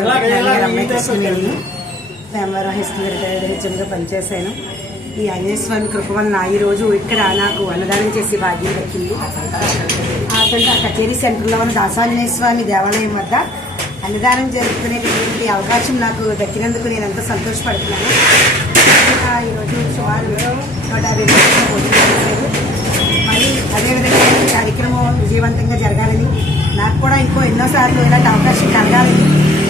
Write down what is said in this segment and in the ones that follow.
అమ్మాయి కృష్ణవేణి భీమవరం హెస్టింగ్ రిటైర్డ్ హెచ్ఎంగా పనిచేశాను. ఈ ఆంజనేయ స్వామి కృప వలన ఈరోజు ఇక్కడ నాకు అన్నదానం చేసే భాగ్యం దక్కింది. ఆ కచేరీ సెంటర్లో ఉన్న దాసాంజనేయ స్వామి దేవాలయం వద్ద అన్నదానం జరుపుకునేటువంటి అవకాశం నాకు దక్కినందుకు నేను ఎంతో సంతోషపడుతున్నాను. ఈరోజు సుమారు 150 భోజనం చేశారు. మరి అదేవిధంగా ఈ కార్యక్రమం విజయవంతంగా జరగాలని, నాకు కూడా ఎన్నోసార్లు ఇలాంటి అవకాశం కలగాలని,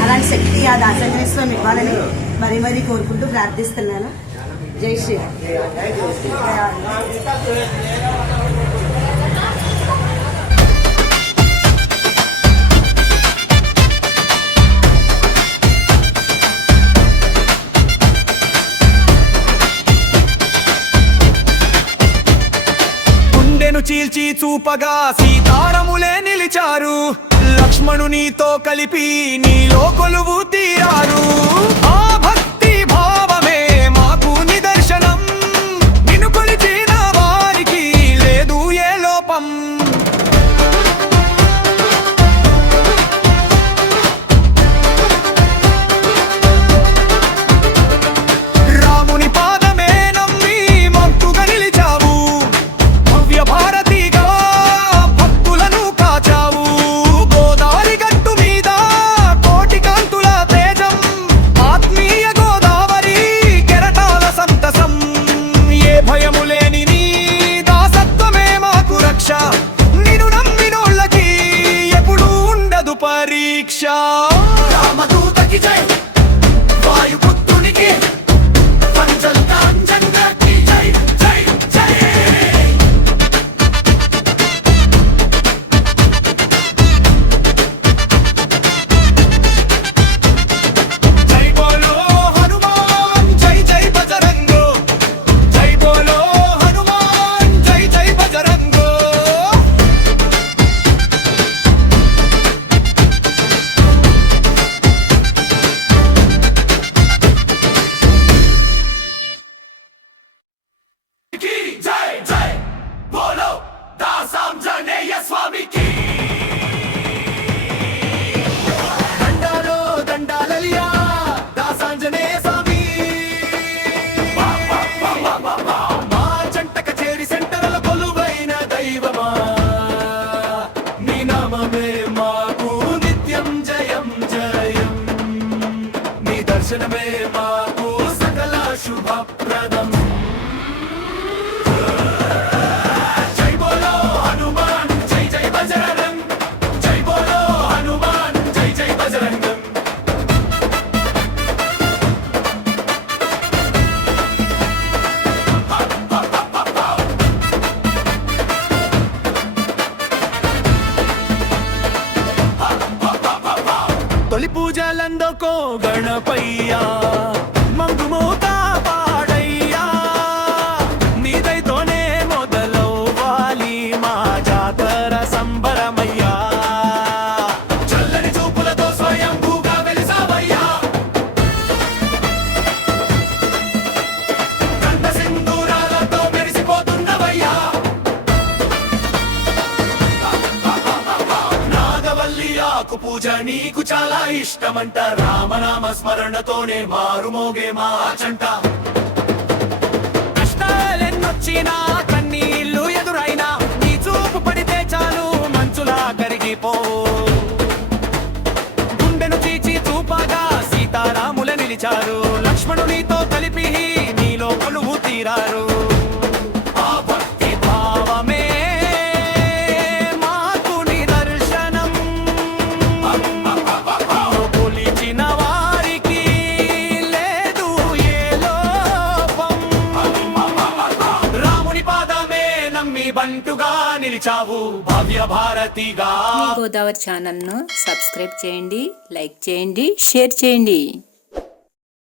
అలాంటి శక్తి ఆ దాసాంజనేయ స్వామి ఇవ్వాలని మరీ కోరుకుంటూ ప్రార్థిస్తున్నాను. జై శ్రీరామ్. చీల్చి చూపగా సీతారములే నిలిచారు, లక్ష్మణునితో కలిపి నీలో కొలువు తీరారు. ఆ భక్తి భావమే మాకు నిదర్శనం, నిన్ను కొలిచిన వారికి లేదు ఏ లోపం. రాముని పాదమే నమ్మి మక్కుగా నిలిచావు, భారతిగా భక్తులను కాచావు. గోదావరి గట్టు మీద కోటి కాంతుల తేజం, ఆత్మీయ గోదావరి కెరటాల సంతసం. ఏ భయము లేని నీ దాసత్వమే మాకు రక్ష, నిన్ను నమ్మినోళ్ళకి ఎప్పుడు ఉండదు పరీక్ష. రామదూతకి జై, వాయుపుత్రునికి పంచల్కాంజంగకి జై జై జై. దర్శనమే మాకు సకల శుభప్రదం. జై బోలో హనుమాన్ జై జై బజరంగం, జై బోలో హనుమాన్ జై జై బజరంగం. తొలి పూజలందుకో గణపయ్యా, మంగుమూత పాడయ్యా, నీదైతోనే మొదలవ్వాలి మా జాతర సంబరమయ్యా. చల్లని చూపులతో స్వయంభూగా వెలిసావయ్యా, కంద సింధూరాలతో మెరిసిపోతున్నవయ్యా. నాగవల్లి ఆకు పూజ నీకు చాలా ఇష్టమంట, రామనామ స్మరణతోనే మారుమోగే మా చంట. కష్టాలెన్నొచ్చినా కన్నీళ్లు ఎదురైనా నీ చూపు పడితే చాలు మంచులా కరిగిపో. గుండెను చీచి చూపగా సీతారాముల నిలిచారు, లక్ష్మణునితో కలిపి నీలో కొలువు తీరారు. ఆ భక్తి భావమే మాకు నిదర్శనం, కొలిచిన వారికి లేదు ఏ లోపం. రాముని పాదమే నమ్మి బంటుగా నిలిచావు, భవ్య భారతిగా. గోదావరి ఛానల్ను సబ్స్క్రైబ్ చేయండి, లైక్ చేయండి, షేర్ చేయండి.